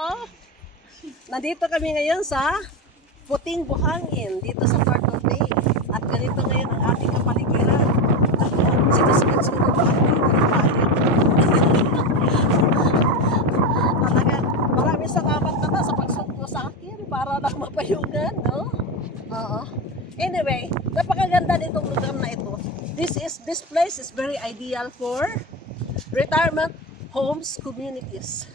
Oh, nandito kami ngayon sa Puting Buhangin, dito sa Turtle Bay. At ganito ngayon ang ating kapaligiran. Sinusunod-sunod ang ating kapaligiran. Talagang maraming salamat naman sa pagsunod sa akin para lang mapayugan, no? Oo. Anyway, napakaganda nitong lugar na ito. This place is very ideal for retirement homes, communities,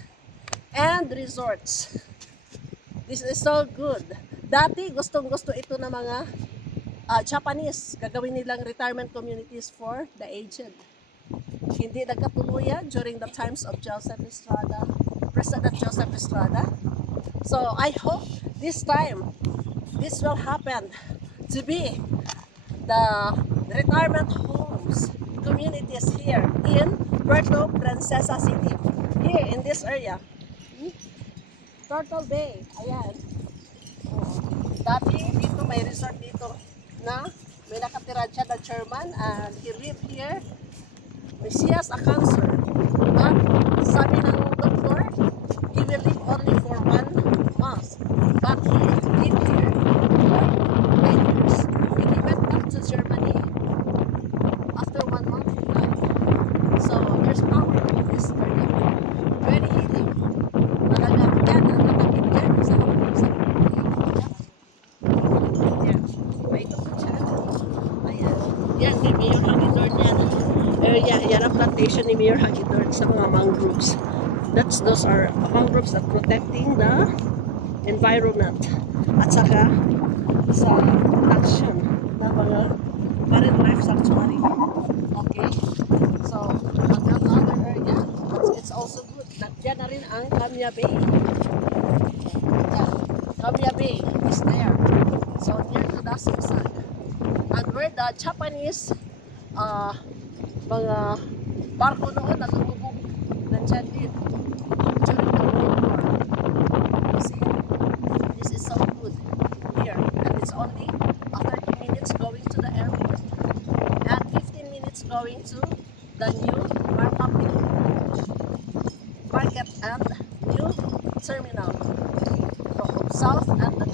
and resorts. This is so good. Dati gustong-gusto ito ng mga Japanese. Gagawin nilang retirement communities for the aged. Hindi nagkatuluyan during the times of Joseph Estrada, President Joseph Estrada. So I hope this time this will happen to be the retirement homes communities here in Puerto Princesa City. Here in this area. Turtle Bay. Ayan. Dati dito may resort dito na may nakatira siya na German and he lived here. He has a cancer. But sabi ng doktor, he will live only for 1 month. But he lived here for 10 years. When he went back to Germany, after 1 month he died. So there's power in this area. Very healing. Talagang yan ang nakapit yan sa hapon sa yan. May ito po siya. Ayan. Yan, ni Mayor Hagidorn yan. Yan ang plantation ni Mayor Hagidorn sa mga mangroves. Those are mangroves that protecting the environment. At saka sa protection ng mga marine life sanctuary. Okay? So, another area, it's also good. Nandiyan na rin ang Camia Bay. Yeah. Camia Bay is there. So, near to Dasigsan. And where the Japanese mga barko noon na lumubog, nandiyan din. During the World War. You see? This is so good here. And it's only 30 minutes going to the airport. And 15 minutes going to the new market and new terminal. From south and the